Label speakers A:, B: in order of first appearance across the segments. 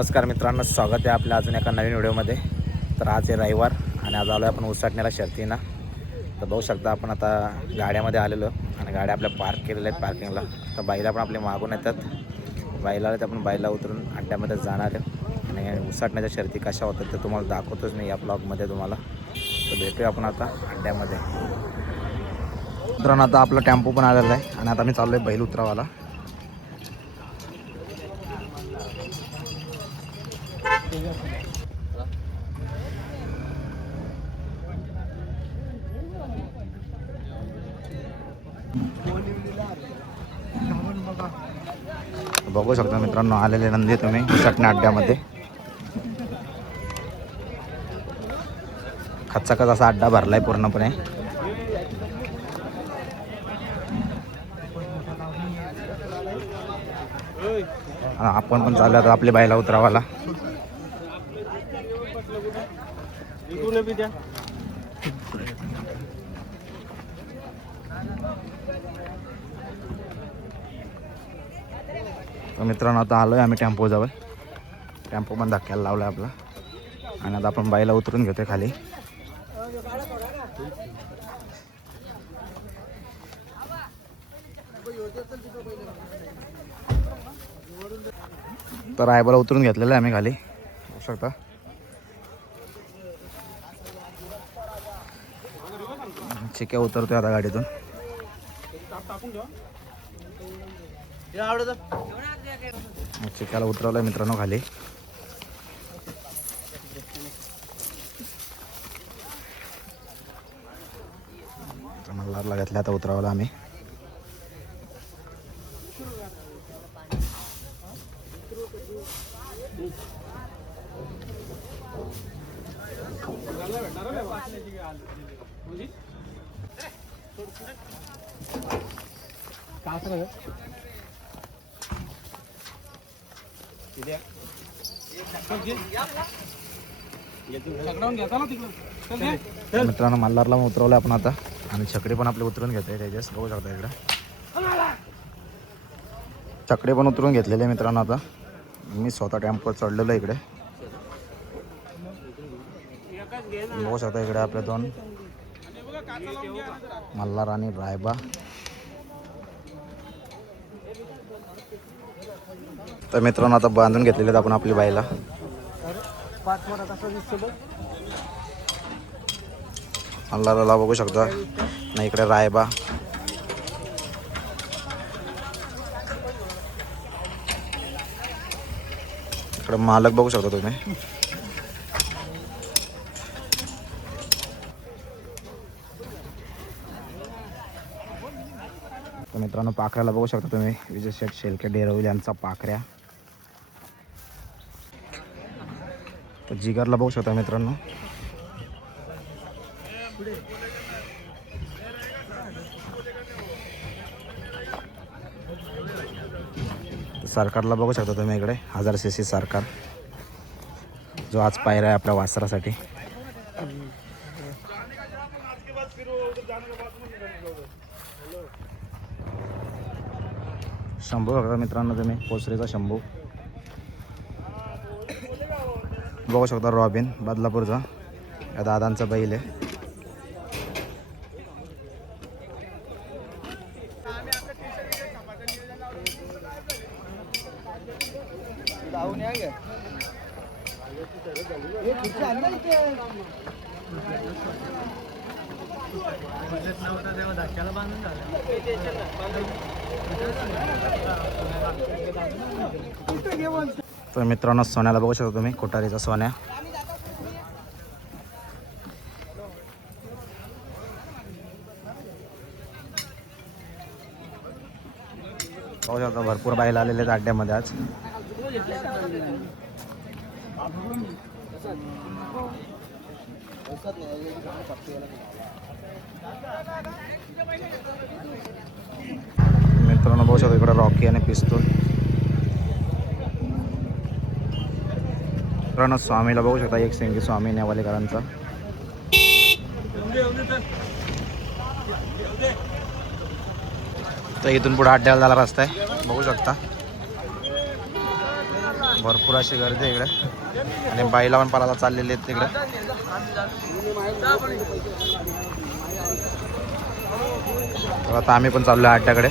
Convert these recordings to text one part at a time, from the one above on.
A: नमस्कार मित्रांनो स्वागत आहे आपल्या अजून एका नवीन व्हिडिओमध्ये. तर आज आहे रविवार आणि आज आलो आहे आपण उसाटण्याला शर्तीना. तर बघू शकता आपण आता गाड्यामध्ये आलेलो आणि गाड्या आपल्या पार्क केलेल्या आहेत पार्किंगला तर बाईला पण आपले मागून येतात. बाईला आले तर आपण बाईला उतरून अड्ड्यामध्ये जाणार आहे. आणि उसाटण्याच्या शर्ती कशा होतात ते तुम्हाला दाखवतोच मी या ब्लॉगमध्ये तुम्हाला. तर भेटूया आपण आता अड्ड्यामध्ये मित्रांनो आता आपला टेम्पो पण आलेला आहे. आणि आता मी चाललो आहे बैल उतरावाला बघू शकता मित्रांनो आलेले नंदी तुम्ही सटण्या अड्ड्यामध्ये. खचखच असा अड्डा भरलाय पूर्णपणे. आपण पण चाललो आता आपल्या बायला उतरावाला तर मित्रांनो आता आलो आहे आम्ही टेम्पोजवळ. टेम्पो पण धक्क्याला लावला आहे आपला. आणि आता आपण बाईला उतरून घेतो खाली. तर रायबाला उतरून घेतलेलं आहे आम्ही खाली. बघू शकता? चिक्या उतरतोय आता गाडीतून. चिकाला उतरवलंय मित्रांनो खाली. मल्हारला घेतलं आता उतरावला आम्ही. तर मित्रांनो मल्हारला उतरवलं आपण आता. आणि छकडी पण आपले उतरून घेतोय त्याच्यास बघू शकता इकडं. छकडे पण उतरून घेतलेले आहे मित्रांनो आता. मी स्वतः टेम्पोत चढलेलो आहे इकडे. बघू शकता इकडे आपले दोन. मल्हार आणि रायबा. तर मित्रांनो आता बांधून घेतलेले आहेत आपण आपली बाईला. मल्हाराला बघू शकता. ना इकडे रायबा. इकडे मालक बघू शकता तुम्ही. मित्रांनो पाखऱ्याला बघू शकता तुम्ही. विजय शेठ शेलके डेरवल यांचा पाखऱ्या. तर जिगरला बघू शकता मित्रांनो. सरकारला बघू शकता तुम्ही इकडे. हजार सी सी सरकार. जो आज पायरा आहे आपल्या वासरासाठी. शंभू बघा मित्रांनो तुम्ही पोसरेचा शंभू. बघू शकता रॉबिन बदलापूरचा. या दादांचा बैल आहे. तर मित्रांनो सोन्याला बघू शकता तुम्ही कोठारीचा सोन्या. पाहू शकता भरपूर बायला आलेले आहेत अड्ड्यामध्ये आज. मित्रांनो बघू शकतो इकडे रॉकी आणि पिस्तूल मित्रांनो स्वामीला बघू शकता एक सिंगी स्वामी नेवालेकरांचा. तर इथून पुढे अड्ड्याला झाला रस्ता आहे. बघू शकता. भरपूर अशी गर्दी आहे इकडे. आणि बाईला पण पळायला चाललेले आहेत तिकडे. तर आता आम्ही पण चाललो आहे अड्ड्याकडे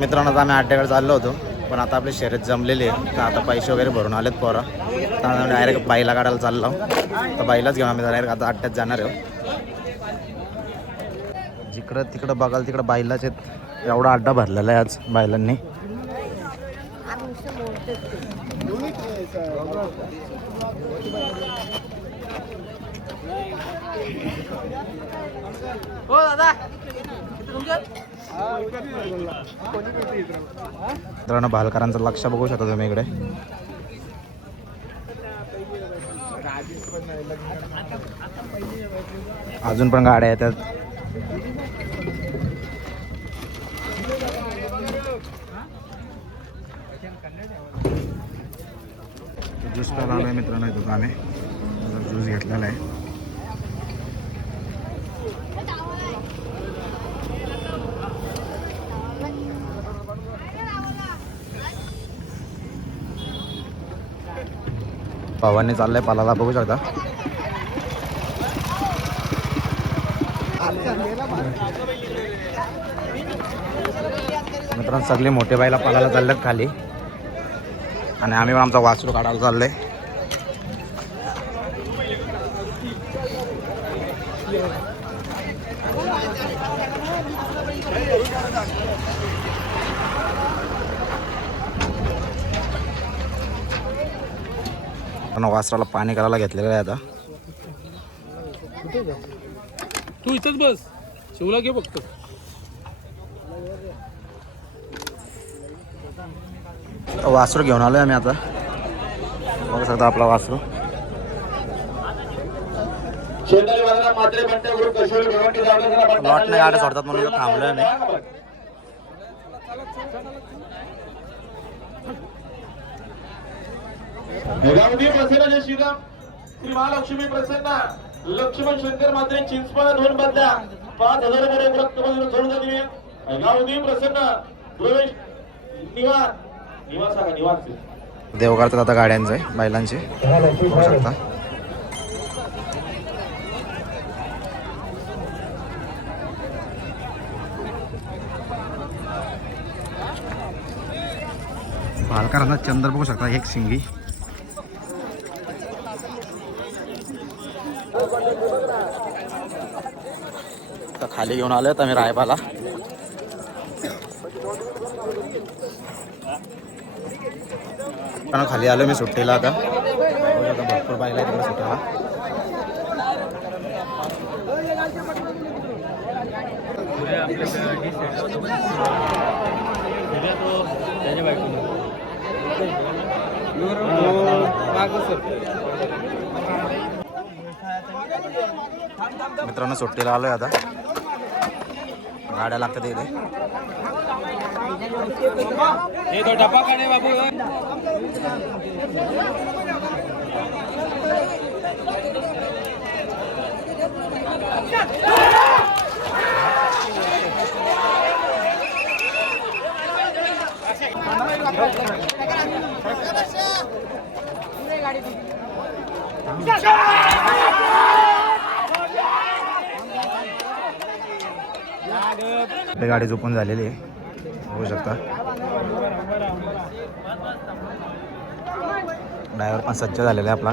A: मित्रांनो आता आम्ही अड्ड्याकडे चाललो होतो पण आता आपली शर्यत जमलेली आहे. तर आता पैसे वगैरे भरून आलेत पोरा. तर आम्ही डायरेक्ट बाईला काढायला चाललो तर बाईलाच घेऊन आम्ही डायरेक्ट आता अड्ड्यात जाणार आहे हो. जिकडं तिकडं बघाल तिकडं बाईलाच आहेत. एवढा अड्डा भरलेला आहे आज बायलांनी. हो, मित्रांनो भालकरांचं लक्ष बघू शकता तुम्ही इकडे. अजून पण गाड्या येतात. ज्यूस आला आहे मित्रांनो इथं आम्ही ज्यूस घेतलेला आहे. पवानने चाललंय पालाला बघू शकता. मित्रांनो सगळे मोठे बाईला पालाला चाललेत खाली. आणि आम्ही पण आमचा वासरू काढायला चाललो पण वासराला पाणी करायला घेतलेलं आहे आता.
B: तू इथंच बस. शिवला घे फक्त.
A: वासरू घेऊन आलोय आम्ही आता. बघू शकता आपला वासरू. लॉट नाही गाड्या सोडतात म्हणून
C: जय श्रीराम. श्री महालक्ष्मी प्रसन्न. लक्ष्मण शंकर मात्रे चिंचपळ दोन बदल्या. पाच हजार रुपये प्रसन्न. प्रवेश निवास. निवास आहे का? निवास आहे.
A: देवगडचं आता गाड्यांचं आहे बैलांचे बघू शकता भालकरांचा चंद्र बघू शकता एक शिंगी तर खाली घेऊन आलोय आम्ही रायबाला पण खाली आलो मी सुट्टीला आता. भरपूर पाहिला तिकडे सुट्टीला. मित्रांनो सुट्टीला आलोय आता. गाड्या लागतात इथे.
B: हे तो डब्बा काढे बाबू.
A: गाडी झोपून झालेली आहे. बघू शकता ड्रायव्हर पण सज्ज झालेला आहे आपला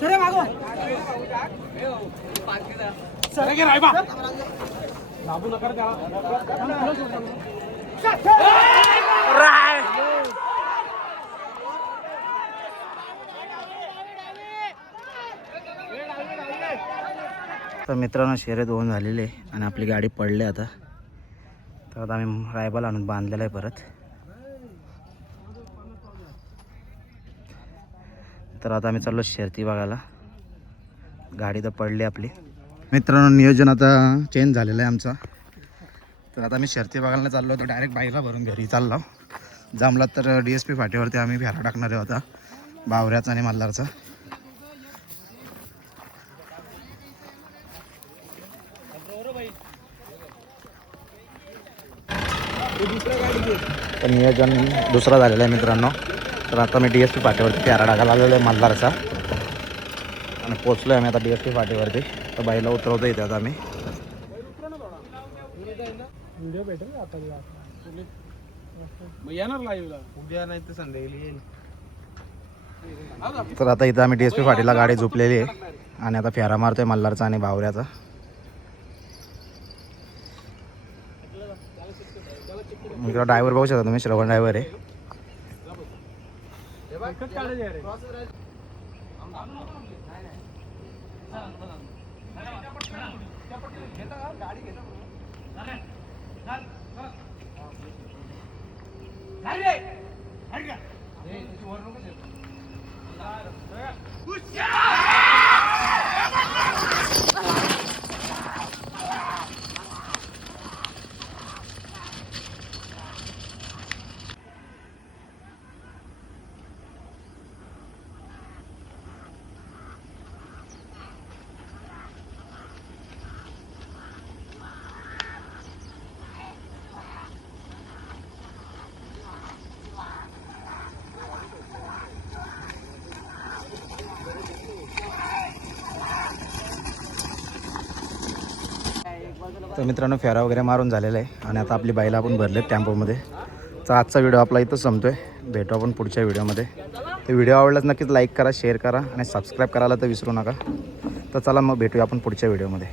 B: सरे मागो सरे घे रायबा दाबू नका राय
A: तर मित्रांनो शेरे दोन झालेले आणि आपली गाडी पडली आता. तर आता आम्ही रायबाला आणून बांधलेलं आहे परत. तर आता आम्ही चाललो शर्ती बघायला. गाडी तर पडली आपली. मित्रांनो नियोजन आता चेंज झालेलं आहे आमचं. तर आता आम्ही शर्ती बघायला चाललो होतो. डायरेक्ट बाईला भरून घरी चाललो. जमला तर डी एस पी फाटीवरती आम्ही फेरा टाकणार आहे होता बावऱ्याचा आणि मल्हारचा. तर नियोजन दुसरा झालेला आहे मित्रांनो. तर आता मी डी एस पी पाठीवरती प्यारा टाकायला आलेलो आहे मल्हारचा आणि पोचलो आहे आम्ही आता डी एस पी पाठीवरती तर बाईला उतरवतो इथे आता आम्ही.
D: तर
A: आता इथं आम्ही डी एस पी पाटीला गाडी झोपलेली आहे. आणि आता फेरा मारतोय मल्हारचा आणि बावऱ्याचा इकडं ड्रायव्हर बघू शकता तुम्ही श्रवण ड्रायव्हर आहे. गाडी तर मित्रांनो फेरा वगैरे मारून झालेला आहे आणि आता आपली बाईला आपण भरले टेम्पोमध्ये तर आजचा व्हिडिओ आपला इथंच संपतोय. भेटू आपण पुढच्या व्हिडिओमध्ये. तर व्हिडिओ आवडलाच नक्कीच लाईक करा शेअर करा आणि सबस्क्राईब करायला तर विसरू नका. तर चला मग भेटूया आपण पुढच्या व्हिडिओमध्ये.